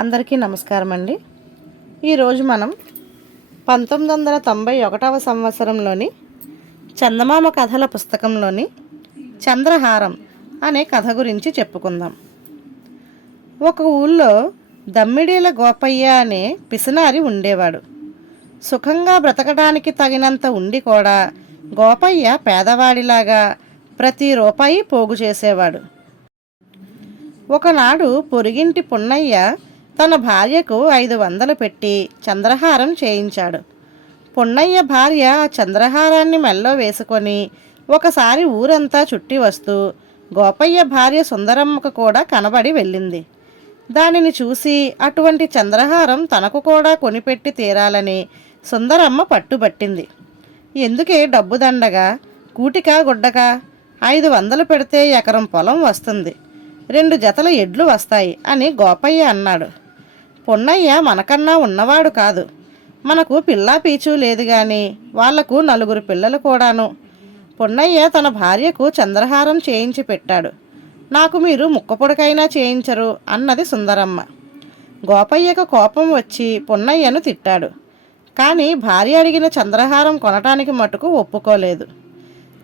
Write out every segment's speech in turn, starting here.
అందరికీ నమస్కారం అండి. ఈరోజు మనం 1991వ సంవత్సరంలోని చందమామ కథల పుస్తకంలోని చంద్రహారం అనే కథ గురించి చెప్పుకుందాం. ఒక ఊళ్ళో దమ్మిడీల గోపయ్య అనే పిసినారి ఉండేవాడు. సుఖంగా బ్రతకడానికి తగినంత ఉండి కూడా గోపయ్య పేదవాడిలాగా ప్రతి రూపాయి పోగు చేసేవాడు. ఒకనాడు పొరుగింటి పున్నయ్య తన భార్యకు 500 పెట్టి చంద్రహారం చేయించాడు. పున్నయ్య భార్య ఆ చంద్రహారాన్ని మెల్లో వేసుకొని ఒకసారి ఊరంతా చుట్టి వస్తూ గోపయ్య భార్య సుందరమ్మకు కూడా కనబడి వెళ్ళింది. దానిని చూసి అటువంటి చంద్రహారం తనకు కూడా కొనిపెట్టి తీరాలని సుందరమ్మ పట్టుబట్టింది. ఎందుకే డబ్బు దండగా, కూటికా గుడ్డగా, 500 పెడితే ఎకరం పొలం వస్తుంది, 2 జతల ఎడ్లు వస్తాయి అని గోపయ్య అన్నాడు. పున్నయ్య మనకన్నా ఉన్నవాడు కాదు, మనకు పిల్లా పీచు లేదు గాని వాళ్లకు 4 పిల్లలు కూడాను. పున్నయ్య తన భార్యకు చంద్రహారం చేయించి పెట్టాడు. నాకు మీరు ముక్కపొడకైనా చేయించరు అన్నది సుందరమ్మ. గోపయ్యకు కోపం వచ్చి పున్నయ్యను తిట్టాడు. కానీ భార్య అడిగిన చంద్రహారం కొనటానికి మటుకు ఒప్పుకోలేదు.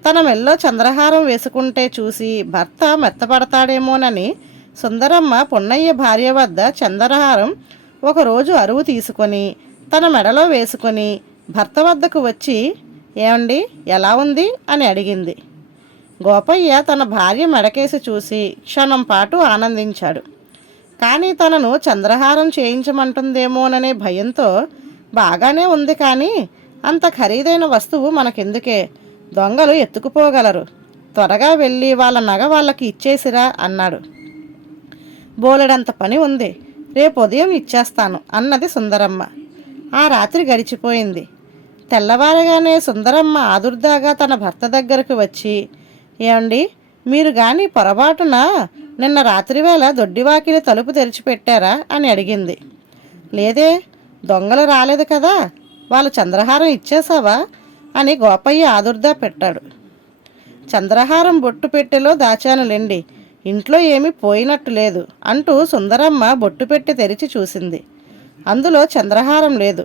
తన మెల్లో చంద్రహారం వేసుకుంటే చూసి భర్త మెత్తపడతాడేమోనని సుందరమ్మ పున్నయ్య భార్య వద్ద చంద్రహారం ఒకరోజు అరువు తీసుకొని తన మెడలో వేసుకొని భర్త వద్దకు వచ్చి, ఏమండి ఎలా ఉంది అని అడిగింది. గోపయ్య తన భార్య మెడకేసి చూసి క్షణం పాటు ఆనందించాడు. కానీ తనను చంద్రహారం చేయించమంటుందేమోననే భయంతో, బాగానే ఉంది కానీ అంత ఖరీదైన వస్తువు మనకెందుకే, దొంగలు ఎత్తుకుపోగలరు, త్వరగా వెళ్ళి వాళ్ళ నగ వాళ్ళకి ఇచ్చేసిరా అన్నాడు. బోలెడంత పని ఉంది, రేపు ఉదయం ఇచ్చేస్తాను అన్నది సుందరమ్మ. ఆ రాత్రి గడిచిపోయింది. తెల్లవారగానే సుందరమ్మ ఆదుర్దాగా తన భర్త దగ్గరకు వచ్చి, ఏమండి మీరు గాని పొరపాటున నిన్న రాత్రివేళ దొడ్డివాకిలి తలుపు తెరిచిపెట్టారా అని అడిగింది. లేదే, దొంగలు రాలేదు కదా, వాళ్ళు చంద్రహారం ఇచ్చేసావా అని గోపయ్య ఆదుర్దా పెట్టాడు. చంద్రహారం బొట్టు పెట్టెలో దాచానులేండి, ఇంట్లో ఏమీ పోయినట్టు లేదు అంటూ సుందరమ్మ బొట్టు పెట్టి తెరిచి చూసింది. అందులో చంద్రహారం లేదు.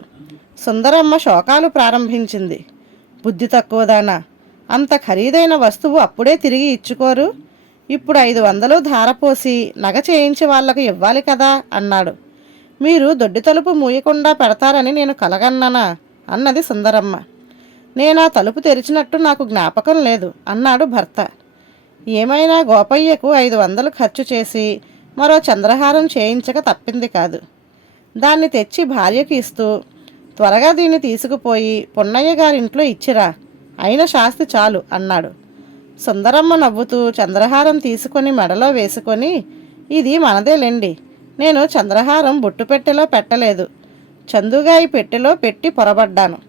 సుందరమ్మ శోకాలు ప్రారంభించింది. బుద్ధి తక్కువదానా, అంత ఖరీదైన వస్తువు అప్పుడే తిరిగి ఇచ్చుకోరు, ఇప్పుడు 500 ధారపోసి నగ చేయించి వాళ్లకు ఇవ్వాలి కదా అన్నాడు. మీరు దొడ్డి తలుపు మూయకుండా పెడతారని నేను కలగన్నానా అన్నది సుందరమ్మ. నేనా తలుపు తెరిచినట్టు నాకు జ్ఞాపకం లేదు అన్నాడు భర్త. ఏమైనా గోపయ్యకు 500 ఖర్చు చేసి మరో చంద్రహారం చేయించక తప్పింది కాదు. దాన్ని తెచ్చి భార్యకి ఇస్తూ, త్వరగా దీన్ని తీసుకుపోయి పున్నయ్య గారింట్లో ఇచ్చిరా, అయిన శాస్తి చాలు అన్నాడు. సుందరమ్మ నవ్వుతూ చంద్రహారం తీసుకొని మెడలో వేసుకొని, ఇది మనదేలేండి, నేను చంద్రహారం బొట్టు పెట్టెలో పెట్టలేదు, చందుగాయి పెట్టెలో పెట్టి పొరబడ్డాను,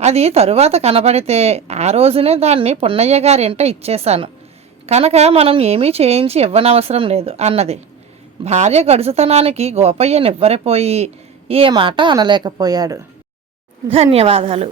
అది తరువాత కనబడితే ఆ రోజునే దాన్ని పున్నయ్య గారింట ఇచ్చేశాను కనుక మనం ఏమీ చేయించి ఇవ్వనవసరం లేదు అన్నది. భార్య గడుసుతనానికి గోపయ్య నివ్వెరపోయి ఏ మాట అనలేకపోయాడు. ధన్యవాదాలు.